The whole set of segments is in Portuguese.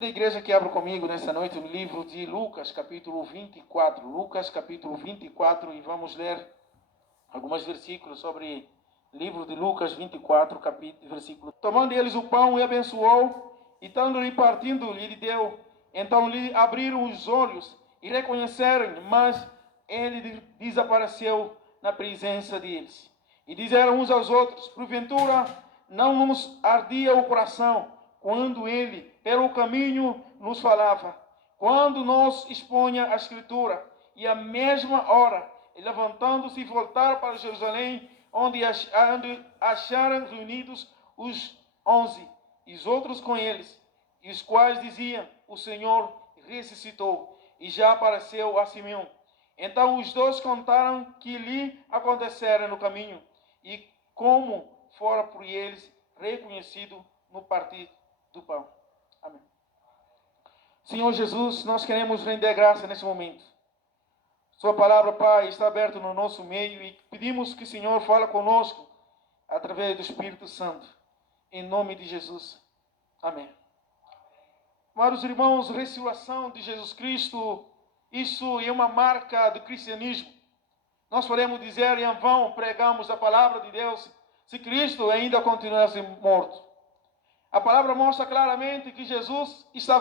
Da igreja que abre comigo nessa noite no livro de Lucas, capítulo 24. Lucas, capítulo 24, e vamos ler alguns versículos sobre o livro de Lucas 24, versículo. Tomando eles o pão e abençoou, e estando-lhe partindo, lhe deu. Então lhe abriram os olhos e reconheceram, mas ele desapareceu na presença deles. E disseram uns aos outros: porventura não nos ardia o coração quando ele, pelo caminho, nos falava, quando nos expunha a Escritura, e à mesma hora, levantando-se, voltaram para Jerusalém, onde acharam reunidos os 11, e os outros com eles, e os quais diziam: o Senhor ressuscitou, e já apareceu a Simão. Então os dois contaram que lhe acontecera no caminho, e como fora por eles reconhecido no partir do pão. Amém. Senhor Jesus, nós queremos render graça nesse momento. Sua palavra, Pai, está aberta no nosso meio e pedimos que o Senhor fale conosco através do Espírito Santo. Em nome de Jesus. Amém. Amados irmãos, a ressurreição de Jesus Cristo, isso é uma marca do cristianismo. Nós podemos dizer, em vão pregamos a palavra de Deus, se Cristo ainda continuasse morto. A palavra mostra claramente que Jesus está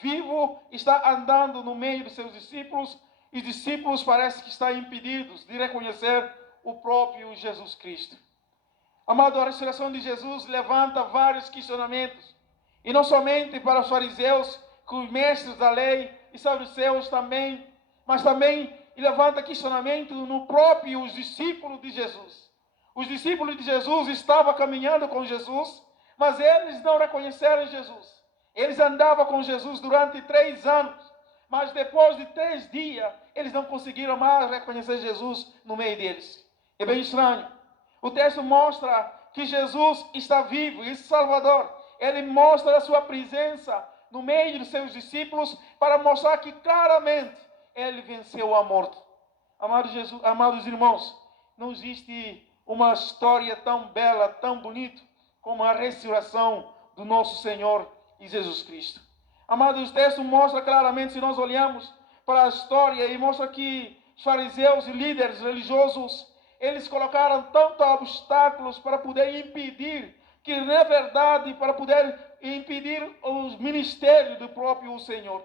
vivo, está andando no meio dos seus discípulos, e os discípulos parecem que estão impedidos de reconhecer o próprio Jesus Cristo. Amado, a ressurreição de Jesus levanta vários questionamentos, e não somente para os fariseus, que os mestres da lei e saduceus também, mas também levanta questionamento no próprio os discípulos de Jesus. Os discípulos de Jesus estavam caminhando com Jesus, mas eles não reconheceram Jesus. Eles andavam com Jesus durante 3 anos, mas depois de 3 dias, eles não conseguiram mais reconhecer Jesus no meio deles. É bem estranho. O texto mostra que Jesus está vivo e Salvador. Ele mostra a sua presença no meio dos seus discípulos para mostrar que claramente ele venceu a morte. Amados irmãos, não existe uma história tão bela, tão bonita, como a ressurreição do nosso Senhor e Jesus Cristo. Amados, o texto mostra claramente, se nós olhamos para a história, e mostra que os fariseus e líderes religiosos, eles colocaram tantos obstáculos para poder impedir, que na verdade, para poder impedir os ministérios do próprio Senhor.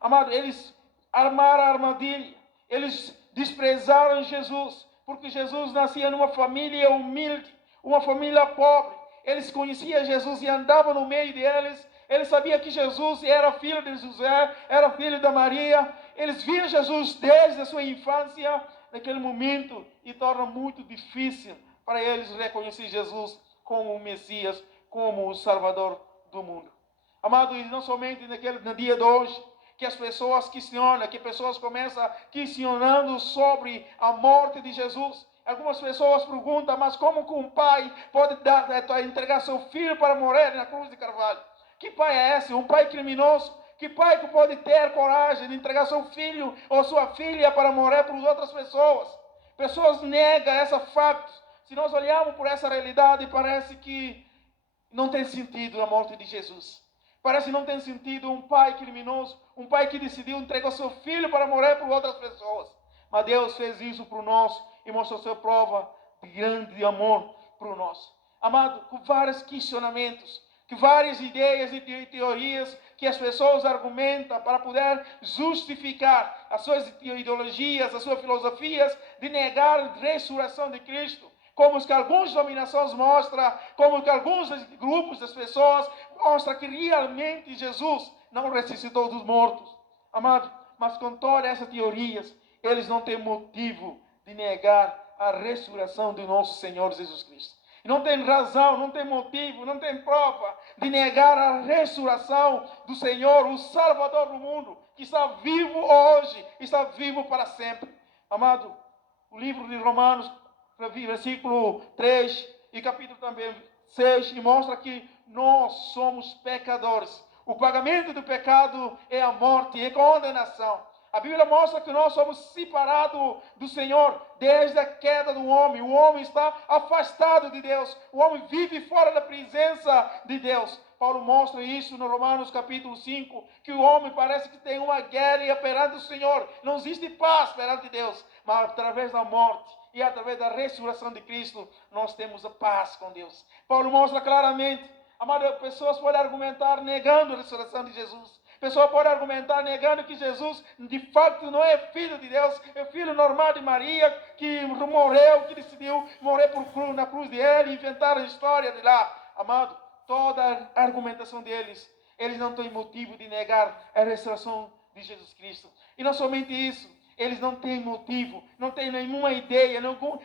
Amado, eles armaram a armadilha, eles desprezaram Jesus, porque Jesus nascia numa família humilde, uma família pobre. Eles conheciam Jesus e andavam no meio deles. Eles sabiam que Jesus era filho de José, era filho da Maria. Eles viam Jesus desde a sua infância, naquele momento, e torna muito difícil para eles reconhecer Jesus como o Messias, como o Salvador do mundo. Amado, e não somente no dia de hoje, que as pessoas questionam, que pessoas começam questionando sobre a morte de Jesus. Algumas pessoas perguntam, mas como que um pai pode entregar seu filho para morrer na cruz de Carvalho? Que pai é esse? Um pai criminoso? Que pai que pode ter coragem de entregar seu filho ou sua filha para morrer por outras pessoas? Pessoas negam essa fato. Se nós olharmos por essa realidade, parece que não tem sentido a morte de Jesus. Parece que não tem sentido um pai criminoso, um pai que decidiu entregar seu filho para morrer por outras pessoas. Mas Deus fez isso por nós e mostrou sua prova de grande amor por nós. Amado, com vários questionamentos, com várias ideias e teorias que as pessoas argumentam para poder justificar as suas ideologias, as suas filosofias de negar a ressurreição de Cristo. Como que algumas denominações mostram, como que alguns grupos das pessoas mostram que realmente Jesus não ressuscitou dos mortos. Amado, mas com todas essas teorias, eles não têm motivo de negar a ressurreição do nosso Senhor Jesus Cristo. Não tem razão, não tem motivo, não tem prova de negar a ressurreição do Senhor, o Salvador do mundo, que está vivo hoje, está vivo para sempre. Amado, o livro de Romanos, versículo 3 e capítulo também 6, e mostra que nós somos pecadores. O pagamento do pecado é a morte, é a condenação. A Bíblia mostra que nós somos separados do Senhor desde a queda do homem. O homem está afastado de Deus. O homem vive fora da presença de Deus. Paulo mostra isso no Romanos capítulo 5, que o homem parece que tem uma guerra perante o Senhor. Não existe paz perante Deus, mas através da morte e através da ressurreição de Cristo, nós temos a paz com Deus. Paulo mostra claramente, amado, pessoas podem argumentar negando a ressurreição de Jesus. Pessoa pode argumentar negando que Jesus, de fato, não é filho de Deus, é filho normal de Maria, que morreu, que decidiu morrer na cruz de ele, inventaram a história de lá. Amado, toda a argumentação deles, eles não têm motivo de negar a ressurreição de Jesus Cristo. E não somente isso, eles não têm motivo, não têm nenhuma ideia,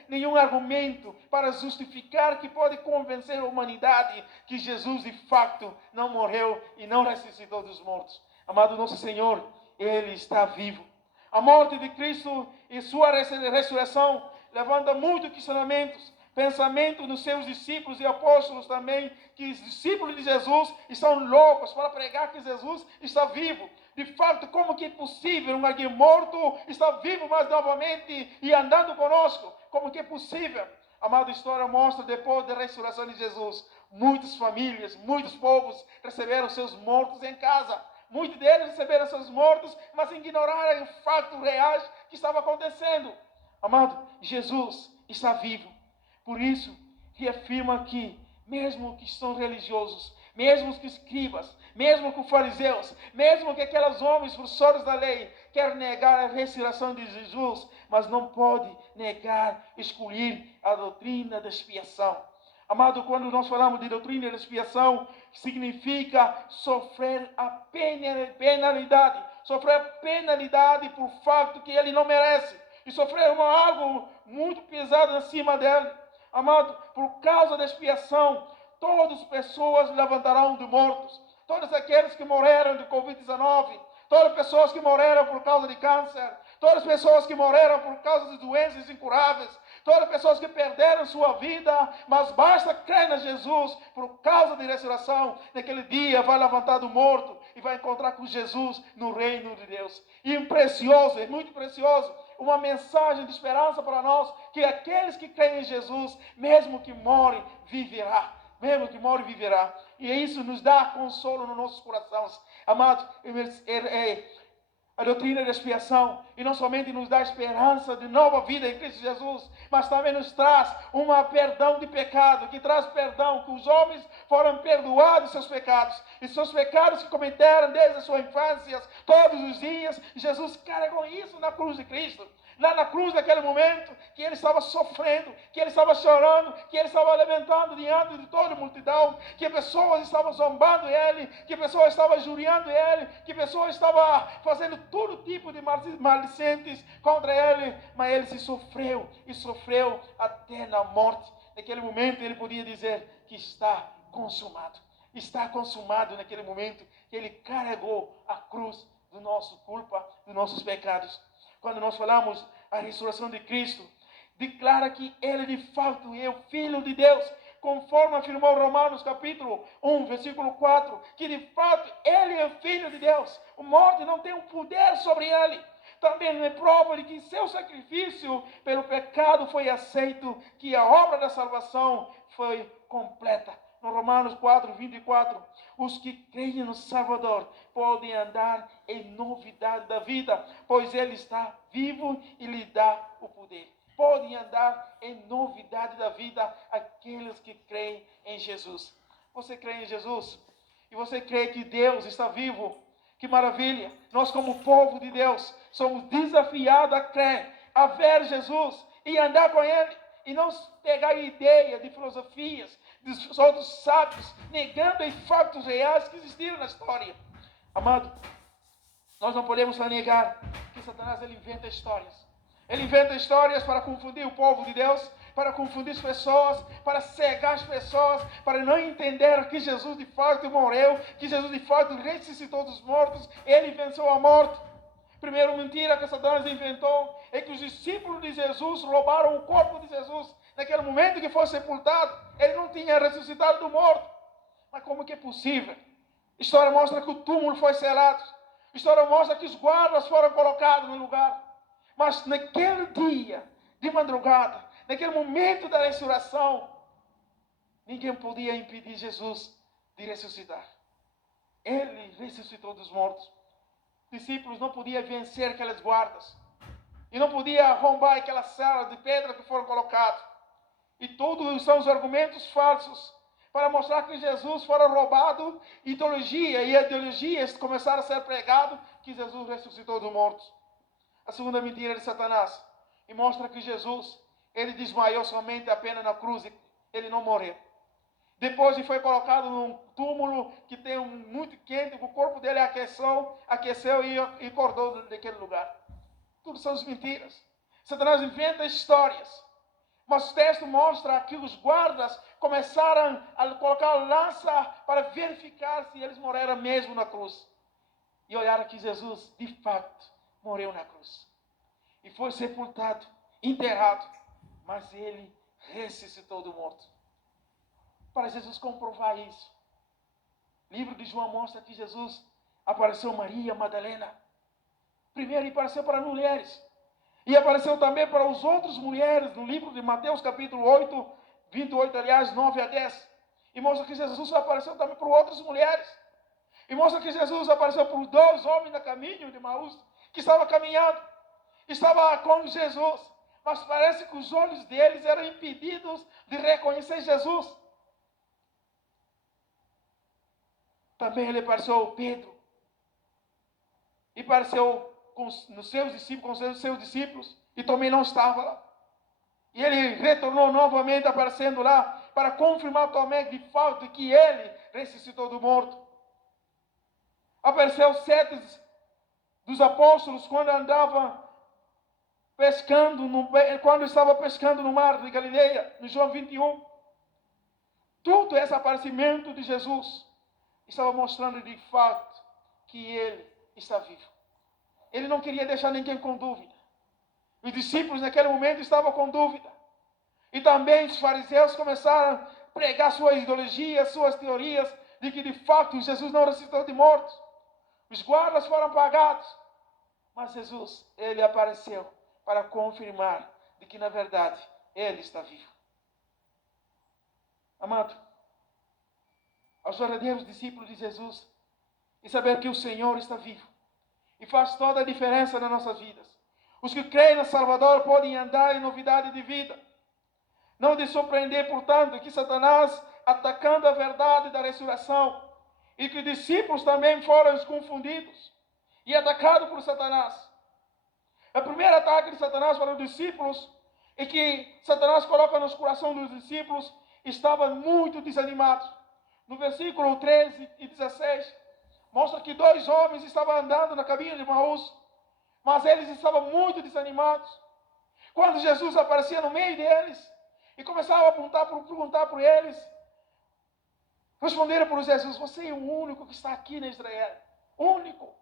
nenhum argumento para justificar que pode convencer a humanidade que Jesus de fato não morreu e não ressuscitou dos mortos. Amado nosso Senhor, Ele está vivo. A morte de Cristo e sua ressurreição levanta muitos questionamentos, pensamento dos seus discípulos e apóstolos também, que os discípulos de Jesus estão loucos para pregar que Jesus está vivo. De fato, como que é possível alguém morto estar vivo mais novamente e andando conosco? Como que é possível? Amado, a história mostra, depois da ressurreição de Jesus, muitas famílias, muitos povos receberam seus mortos em casa. Muitos deles receberam seus mortos, mas ignoraram o fato real que estava acontecendo. Amado, Jesus está vivo. Por isso, reafirma que, mesmo que são religiosos, mesmo que escribas, mesmo que os fariseus, mesmo que aqueles homens professores da lei querem negar a ressurreição de Jesus, mas não pode negar, excluir a doutrina da expiação. Amado, quando nós falamos de doutrina da expiação, significa sofrer a penalidade. Sofrer a penalidade por fato que ele não merece. E sofrer algo muito pesado acima dele. Amado, por causa da expiação, todas as pessoas levantarão de mortos. Todos aqueles que morreram de Covid-19, todas as pessoas que morreram por causa de câncer, todas as pessoas que morreram por causa de doenças incuráveis, todas as pessoas que perderam sua vida, mas basta crer em Jesus, por causa da ressurreição, naquele dia vai levantar do morto e vai encontrar com Jesus no reino de Deus. E precioso, é muito precioso, uma mensagem de esperança para nós, que aqueles que creem em Jesus, mesmo que morem, viverá. Mesmo que morre, viverá. E isso nos dá consolo nos nossos corações. Amados, a doutrina da expiação, e não somente nos dá esperança de nova vida em Cristo Jesus, mas também nos traz um perdão de pecado, que traz perdão, que os homens foram perdoados seus pecados, e seus pecados que cometeram desde a sua infância, todos os dias, Jesus carregou isso na cruz de Cristo. Lá na cruz, naquele momento, que ele estava sofrendo, que ele estava chorando, que ele estava lamentando diante de toda a multidão, que pessoas estavam zombando ele, que pessoas estavam injuriando ele, que pessoas estavam fazendo todo tipo de maledicentes contra ele, mas ele se sofreu, e sofreu até na morte. Naquele momento ele podia dizer que está consumado. Está consumado naquele momento que ele carregou a cruz da nossa culpa, dos nossos pecados. Quando nós falamos a ressurreição de Cristo, declara que ele de fato é o Filho de Deus, conforme afirmou Romanos capítulo 1, versículo 4, que de fato ele é o Filho de Deus. A morte não tem um poder sobre ele. Também é prova de que seu sacrifício pelo pecado foi aceito, que a obra da salvação foi completa. No Romanos 4, 24, os que creem no Salvador podem andar em novidade da vida, pois Ele está vivo e lhe dá o poder. Podem andar em novidade da vida aqueles que creem em Jesus. Você crê em Jesus? E você crê que Deus está vivo? Que maravilha! Nós, como povo de Deus, somos desafiados a crer, a ver Jesus e andar com Ele. E não pegar ideia de filosofias, dos outros sábios, negando os fatos reais que existiram na história. Amado, nós não podemos negar que Satanás ele inventa histórias. Ele inventa histórias para confundir o povo de Deus, para confundir as pessoas, para cegar as pessoas, para não entender que Jesus de fato morreu, que Jesus de fato ressuscitou dos mortos, ele venceu a morte. Primeira mentira que Satanás inventou é que os discípulos de Jesus roubaram o corpo de Jesus. Naquele momento que foi sepultado, ele não tinha ressuscitado do morto. Mas como que é possível? A história mostra que o túmulo foi selado. A história mostra que os guardas foram colocados no lugar. Mas naquele dia, de madrugada, naquele momento da ressurreição, ninguém podia impedir Jesus de ressuscitar. Ele ressuscitou dos mortos. Os discípulos não podiam vencer aquelas guardas. E não podiam arrombar aquelas celas de pedra que foram colocadas. E todos são os argumentos falsos para mostrar que Jesus fora roubado ideologia. E ideologias começaram a ser pregadas que Jesus ressuscitou dos mortos. A segunda mentira de Satanás. E mostra que Jesus, ele desmaiou somente apenas na cruz. Ele não morreu. Depois ele foi colocado num túmulo que tem muito quente. O corpo dele aqueceu e acordou daquele lugar. Tudo são mentiras. Satanás inventa histórias. Mas o texto mostra que os guardas começaram a colocar a lança para verificar se eles morreram mesmo na cruz. E olharam que Jesus, de fato, morreu na cruz. E foi sepultado, enterrado. Mas ele ressuscitou do morto. Para Jesus comprovar isso, o livro de João mostra que Jesus apareceu a Maria Madalena. Primeiro ele apareceu para mulheres. E apareceu também para as outras mulheres, no livro de Mateus, capítulo 8, 28, aliás, 9 a 10. E mostra que Jesus apareceu também para outras mulheres. E mostra que Jesus apareceu para 2 homens no caminho de Emaús, que estavam caminhando. Estava com Jesus. Mas parece que os olhos deles eram impedidos de reconhecer Jesus. Também ele apareceu ao Pedro. E apareceu com os seus discípulos, e também não estava lá. E ele retornou novamente aparecendo lá, para confirmar também de fato que ele ressuscitou do morto. Apareceu 7 dos apóstolos quando andava pescando, quando estava pescando no mar de Galileia, no João 21. Tudo esse aparecimento de Jesus estava mostrando de fato que ele está vivo. Ele não queria deixar ninguém com dúvida. Os discípulos naquele momento estavam com dúvida. E também os fariseus começaram a pregar suas ideologias, suas teorias, de que de fato Jesus não ressuscitou de mortos. Os guardas foram pagados. Mas Jesus, ele apareceu para confirmar de que na verdade ele está vivo. Amado, aos verdadeiros discípulos de Jesus, e saber que o Senhor está vivo. E faz toda a diferença nas nossas vidas. Os que creem no Salvador podem andar em novidade de vida. Não de surpreender, portanto, que Satanás, atacando a verdade da ressurreição, e que os discípulos também foram confundidos e atacados por Satanás. O primeiro ataque de Satanás para os discípulos é que Satanás coloca no coração dos discípulos, estavam muito desanimados. No versículo 13 e 16, mostra que 2 homens estavam andando na caminho de Emaús, mas eles estavam muito desanimados. Quando Jesus aparecia no meio deles e começava a perguntar por eles, responderam por Jesus: você é o único que está aqui na Israel, único,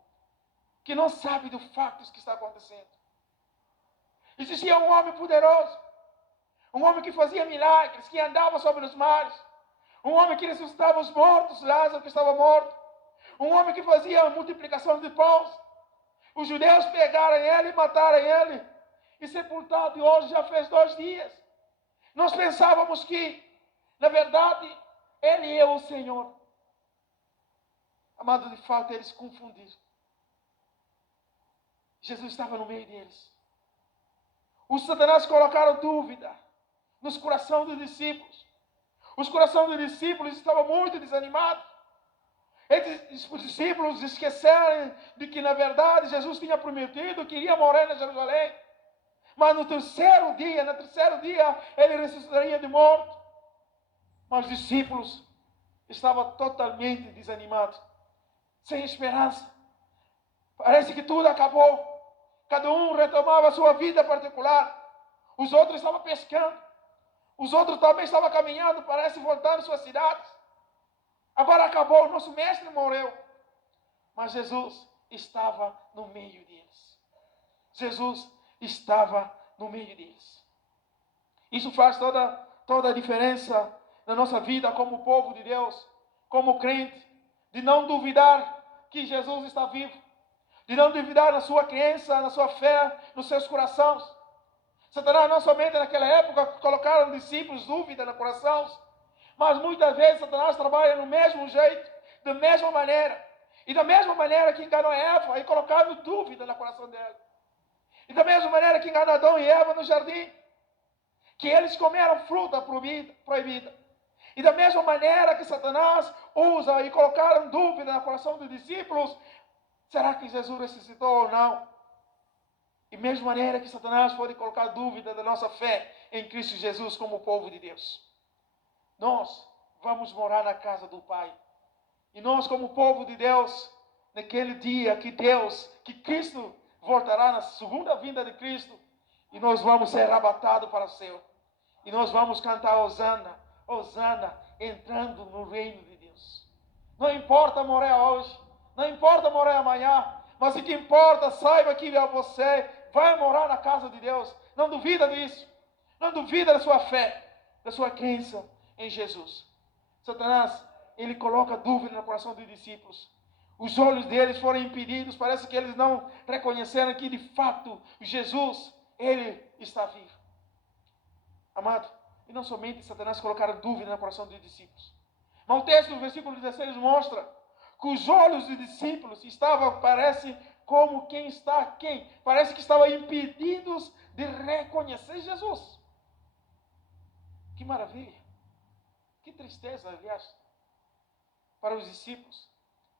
que não sabe dos fatos que está acontecendo. Existia um homem poderoso, um homem que fazia milagres, que andava sobre os mares, um homem que ressuscitava os mortos, Lázaro que estava morto, um homem que fazia multiplicação de pães. Os judeus pegaram ele, mataram ele e sepultaram. E hoje já fez 2 dias. Nós pensávamos que, na verdade, ele é o Senhor. Amado, de fato, eles se confundiram. Jesus estava no meio deles. Os Satanás colocaram dúvida nos corações dos discípulos. Os corações dos discípulos estavam muito desanimados. Os discípulos esqueceram de que, na verdade, Jesus tinha prometido que iria morrer em Jerusalém. Mas no terceiro dia, ele ressuscitaria de morto. Mas os discípulos estavam totalmente desanimados, sem esperança. Parece que tudo acabou. Cada um retomava a sua vida particular. Os outros estavam pescando. Os outros também estavam caminhando, parece voltando às suas cidades. Agora acabou, nosso mestre morreu. Mas Jesus estava no meio deles. Jesus estava no meio deles. Isso faz toda a diferença na nossa vida como povo de Deus, como crente, de não duvidar que Jesus está vivo, de não duvidar na sua crença, na sua fé, nos seus corações. Satanás não somente naquela época colocaram discípulos dúvida no coração, Mas muitas vezes Satanás trabalha no mesmo jeito, da mesma maneira. E da mesma maneira que enganou Eva e colocando dúvida no coração dela. E da mesma maneira que enganou Adão e Eva no jardim, que eles comeram fruta proibida. E da mesma maneira que Satanás usa e colocaram dúvida no coração dos discípulos, será que Jesus ressuscitou ou não? E mesma maneira que Satanás pode colocar dúvida da nossa fé em Cristo Jesus como povo de Deus. Nós vamos morar na casa do Pai. E nós como povo de Deus, naquele dia que Cristo voltará na segunda vinda de Cristo, e nós vamos ser arrebatados para o céu. E nós vamos cantar Hosana, Hosana, entrando no reino de Deus. Não importa morar hoje, não importa morar amanhã, mas o que importa, saiba que você vai morar na casa de Deus. Não duvida disso. Não duvida da sua fé, da sua crença em Jesus. Satanás, ele coloca dúvida no coração dos discípulos. Os olhos deles foram impedidos, parece que eles não reconheceram que de fato Jesus, ele está vivo. Amado, e não somente Satanás colocaram dúvida no coração dos discípulos. Mas o texto do versículo 16 mostra que os olhos dos discípulos estavam, parece como parece que estavam impedidos de reconhecer Jesus. Que maravilha, que tristeza, aliás, para os discípulos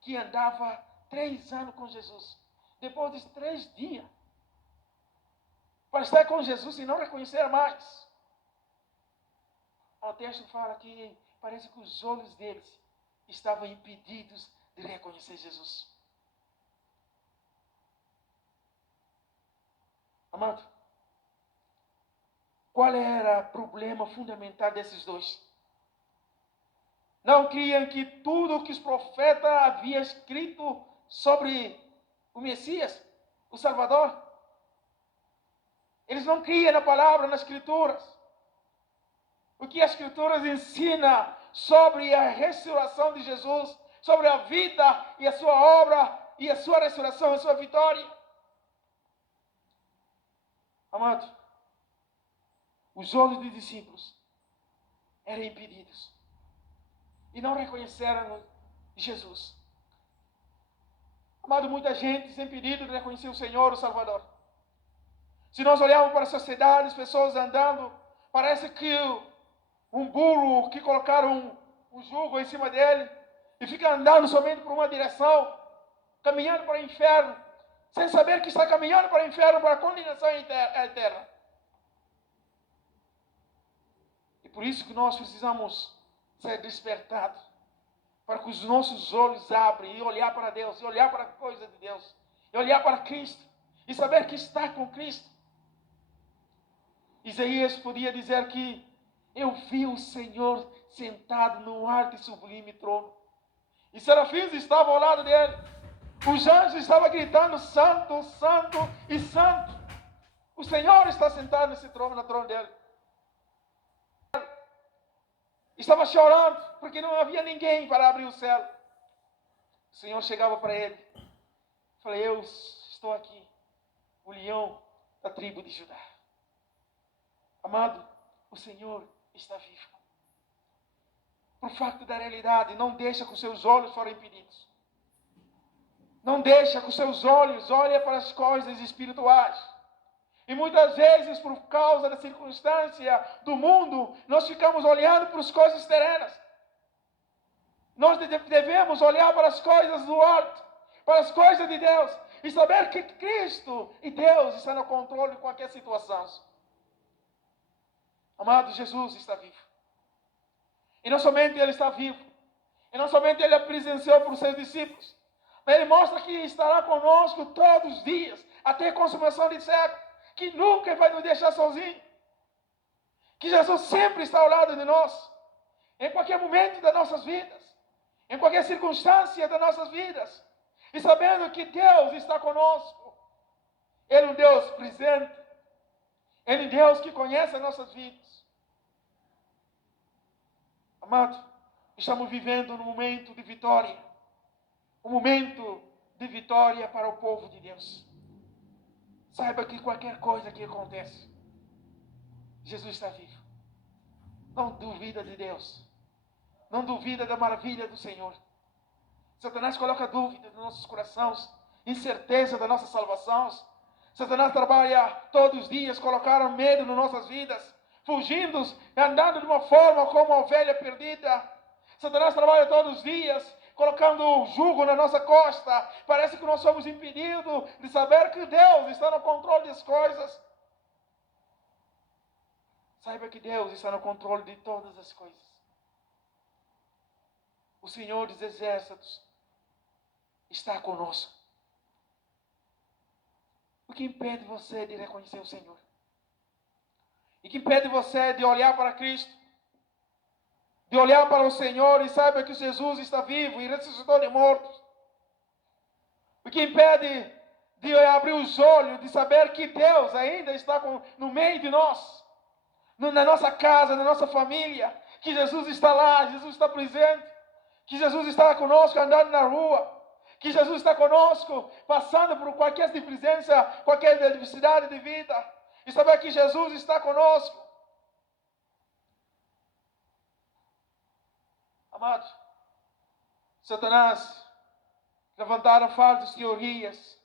que andavam 3 anos com Jesus. Depois de 3 dias, para estar com Jesus e não reconhecer mais. O texto fala que parece que os olhos deles estavam impedidos de reconhecer Jesus. Amado, qual era o problema fundamental desses dois? Não criam que tudo o que os profetas haviam escrito sobre o Messias, o Salvador. Eles não criam na palavra, nas Escrituras. O que as Escrituras ensinam sobre a ressurreição de Jesus, sobre a vida e a sua obra, e a sua ressurreição, a sua vitória. Amado, os olhos dos discípulos eram impedidos e não reconheceram Jesus. Amado, muita gente tem impedido de reconhecer o Senhor, o Salvador. Se nós olharmos para a sociedade, as pessoas andando, parece que um burro que colocaram um jugo em cima dele e fica andando somente por uma direção, caminhando para o inferno, sem saber que está caminhando para o inferno, para a condenação eterna. E por isso que nós precisamos ser despertados, para que os nossos olhos abrem e olhar para Deus, e olhar para a coisa de Deus, e olhar para Cristo, e saber que está com Cristo. Isaías podia dizer que eu vi o Senhor sentado no alto e sublime trono. E serafins estavam ao lado dele. Os anjos estavam gritando, santo, santo e santo. O Senhor está sentado nesse trono, no trono dele. Estava chorando, porque não havia ninguém para abrir o céu. O Senhor chegava para ele. Falei, eu estou aqui, o leão da tribo de Judá. Amado, o Senhor está vivo. Por facto da realidade, não deixa que os seus olhos forem impedidos. Não deixa que os seus olhos olhem para as coisas espirituais. E muitas vezes, por causa da circunstância do mundo, nós ficamos olhando para as coisas terrenas. Nós devemos olhar para as coisas do alto, para as coisas de Deus, e saber que Cristo e Deus estão no controle de qualquer situação. Amado, Jesus está vivo. E não somente Ele está vivo, e não somente Ele presenciou para os seus discípulos, mas Ele mostra que estará conosco todos os dias, até a consumação de século, que nunca vai nos deixar sozinhos, que Jesus sempre está ao lado de nós, em qualquer momento das nossas vidas, em qualquer circunstância das nossas vidas, e sabendo que Deus está conosco. Ele é um Deus presente, Ele é um Deus que conhece as nossas vidas. Amado, estamos vivendo um momento de vitória. Um momento de vitória para o povo de Deus. Saiba que qualquer coisa que acontece, Jesus está vivo. Não duvida de Deus. não duvida da maravilha do Senhor. Satanás coloca dúvida nos nossos corações, incerteza da nossa salvação. Satanás trabalha todos os dias, colocar medo nas nossas vidas, fugindo, andando de uma forma como uma ovelha perdida. Satanás trabalha todos os dias, colocando um jugo na nossa costa. Parece que nós somos impedidos de saber que Deus está no controle das coisas. Saiba que Deus está no controle de todas as coisas. O Senhor dos Exércitos está conosco. O que impede você de reconhecer o Senhor? E que impede você de olhar para Cristo? De olhar para o Senhor e saiba que Jesus está vivo e ressuscitou de mortos? O que impede de abrir os olhos, de saber que Deus ainda está no meio de nós? Na nossa casa, na nossa família? Que Jesus está lá, Jesus está presente? Que Jesus está conosco andando na rua? Que Jesus está conosco, passando por qualquer presença, qualquer adversidade de vida. E saber que Jesus está conosco. Amados, Satanás levantaram falsas teorias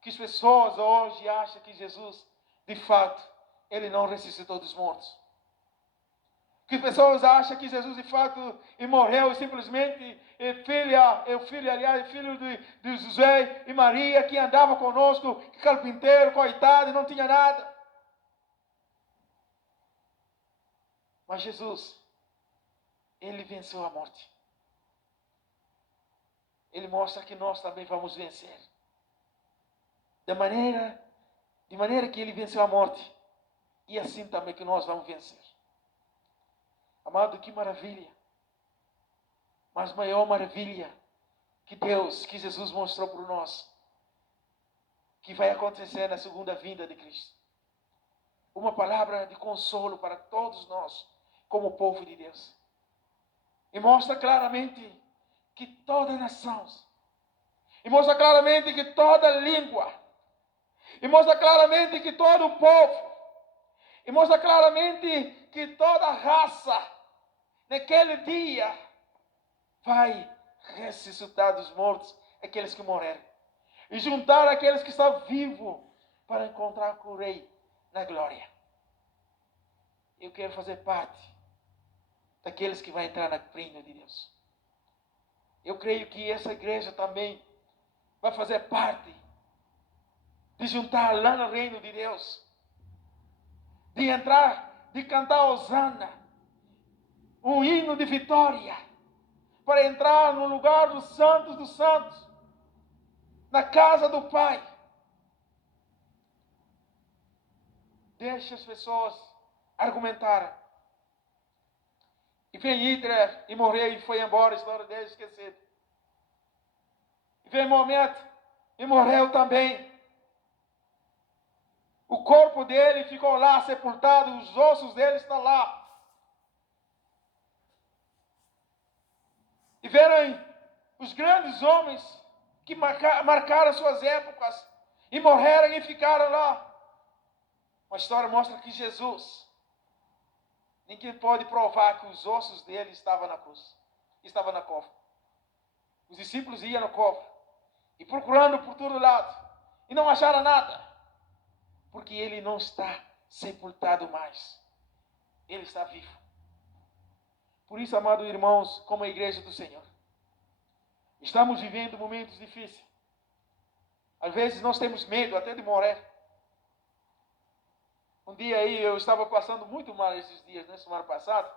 que as pessoas hoje acham que Jesus, de fato, ele não ressuscitou dos mortos. Que as pessoas acham que Jesus, de fato, e morreu e simplesmente filho de José e Maria, que andava conosco, que carpinteiro, coitado, não tinha nada. Mas Jesus, ele venceu a morte. Ele mostra que nós também vamos vencer. De maneira que ele venceu a morte. E assim também que nós vamos vencer. Amado, que maravilha. Mas maior maravilha que Deus, que Jesus mostrou para nós, que vai acontecer na segunda vinda de Cristo. Uma palavra de consolo para todos nós, como povo de Deus. E mostra claramente que toda nação, e mostra claramente que toda língua, e mostra claramente que todo o povo, e mostra claramente que toda raça, naquele dia, vai ressuscitar dos mortos aqueles que morreram. E juntar aqueles que estão vivos para encontrar com o Rei na glória. Eu quero fazer parte daqueles que vão entrar na reino de Deus. Eu creio que essa igreja também vai fazer parte de juntar lá no reino de Deus. De entrar, de cantar Hosana, um hino de vitória, para entrar no lugar dos santos, na casa do Pai. Deixa as pessoas argumentarem. E vem Hitler e morreu e foi embora, a história dele esquecida. E vem Maomé e morreu também. O corpo dele ficou lá sepultado, os ossos dele estão lá. E verem os grandes homens que marcaram suas épocas e morreram e ficaram lá. A história mostra que Jesus, ninguém pode provar que os ossos dele estavam na cruz, estavam na cova. Os discípulos iam na cova e procurando por todo lado e não acharam nada, porque ele não está sepultado mais, ele está vivo. Por isso, amados irmãos, como a igreja do Senhor, estamos vivendo momentos difíceis. Às vezes nós temos medo até de morrer. Um dia aí eu estava passando muito mal esses dias, né, semana passada.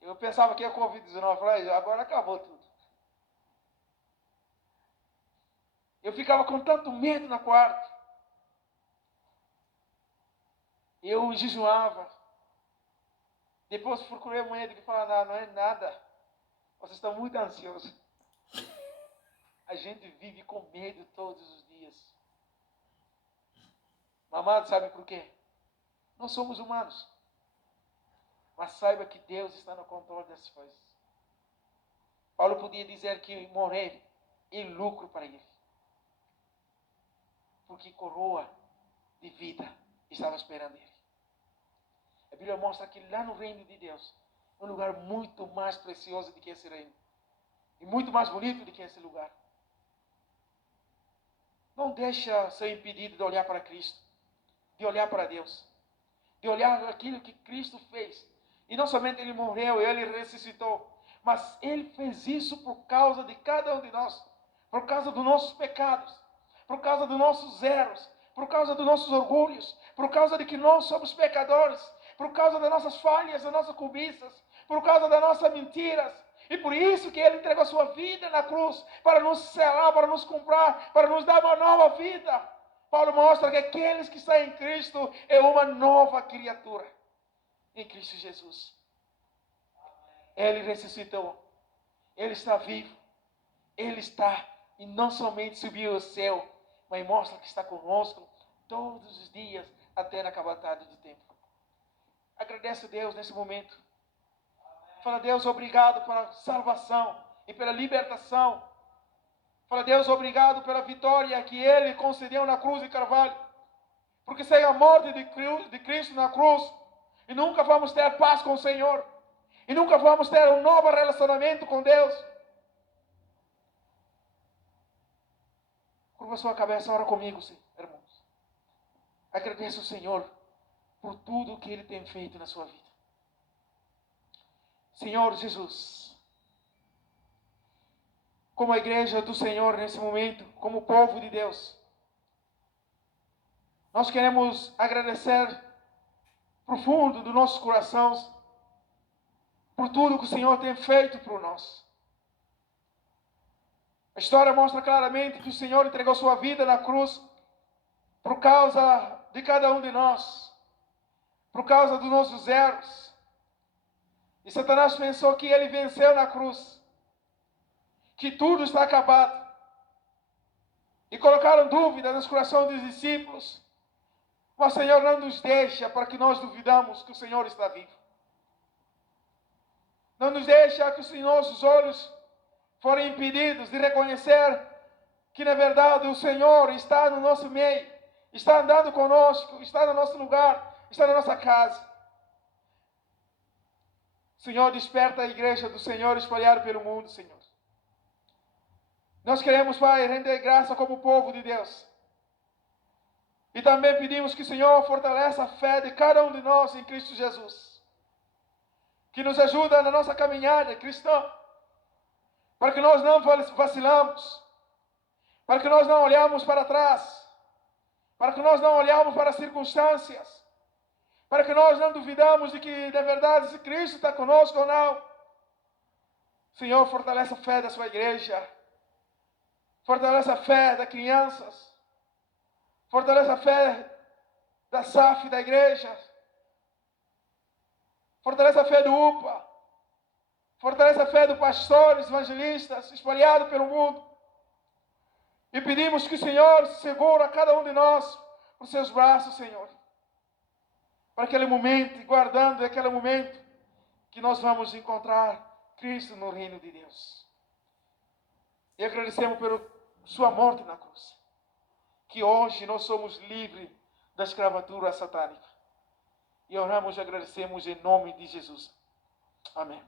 Eu pensava que ia Covid-19, falei, agora acabou tudo. Eu ficava com tanto medo na quarto. Eu jejuava. Depois procurei um médico e falei, não é nada. Vocês estão muito ansiosos. A gente vive com medo todos os dias. Amado, sabe por quê? Nós somos humanos. Mas saiba que Deus está no controle das coisas. Paulo podia dizer que morrer é lucro para ele. Porque coroa de vida estava esperando ele. A Bíblia mostra que lá no reino de Deus Um lugar muito mais precioso do que esse reino. E muito mais bonito do que esse lugar. Não deixa ser impedido de olhar para Cristo. De olhar para Deus. De olhar aquilo que Cristo fez. E não somente Ele morreu, Ele ressuscitou. Mas Ele fez isso por causa de cada um de nós. Por causa dos nossos pecados. Por causa dos nossos erros. Por causa dos nossos orgulhos. Por causa de que nós somos pecadores. Por causa das nossas falhas, das nossas cobiças. Por causa das nossas mentiras. E por isso que Ele entregou a sua vida na cruz. Para nos selar, para nos comprar. Para nos dar uma nova vida. Paulo mostra que aqueles que estão em Cristo é uma nova criatura. Em Cristo Jesus. Ele ressuscitou. Ele está vivo. Ele está. E não somente subiu ao céu. Mas mostra que está conosco todos os dias. Até na acabatada de tempo. Agradece a Deus nesse momento. Fala, Deus, obrigado pela salvação. E pela libertação. Fala, Deus, obrigado pela vitória que Ele concedeu na cruz de Carvalho. Porque sem a morte de Cristo na cruz, e nunca vamos ter paz com o Senhor. E nunca vamos ter um novo relacionamento com Deus. Curva sua cabeça, ora comigo, irmãos. Agradeça ao Senhor por tudo que Ele tem feito na sua vida. Senhor Jesus, como a igreja do Senhor nesse momento, como o povo de Deus, nós queremos agradecer profundo dos nossos corações por tudo que o Senhor tem feito por nós. A história mostra claramente que o Senhor entregou sua vida na cruz por causa de cada um de nós, por causa dos nossos erros. E Satanás pensou que ele venceu na cruz, que tudo está acabado. E colocaram dúvida nos corações dos discípulos. Mas o Senhor não nos deixa para que nós duvidamos que o Senhor está vivo. Não nos deixa que os nossos olhos forem impedidos de reconhecer que na verdade o Senhor está no nosso meio, está andando conosco, está no nosso lugar, está na nossa casa. Senhor, desperta a igreja do Senhor espalhada pelo mundo, Senhor. Nós queremos, Pai, render graça como povo de Deus. E também pedimos que o Senhor fortaleça a fé de cada um de nós em Cristo Jesus. Que nos ajuda na nossa caminhada cristã. Para que nós não vacilamos. Para que nós não olhamos para trás. Para que nós não olhamos para as circunstâncias. Para que nós não duvidamos de que, de verdade, se Cristo está conosco ou não. Senhor, fortaleça a fé da sua igreja. Fortaleça a fé das crianças. Fortaleça a fé da SAF, da igreja. Fortaleça a fé do UPA. Fortaleça a fé dos pastores, evangelistas, espalhados pelo mundo. E pedimos que o Senhor segure cada um de nós por seus braços, Senhor. Para aquele momento, guardando aquele momento que nós vamos encontrar Cristo no reino de Deus. E agradecemos pela sua morte na cruz. Que hoje nós somos livres da escravatura satânica. E oramos e agradecemos em nome de Jesus. Amém.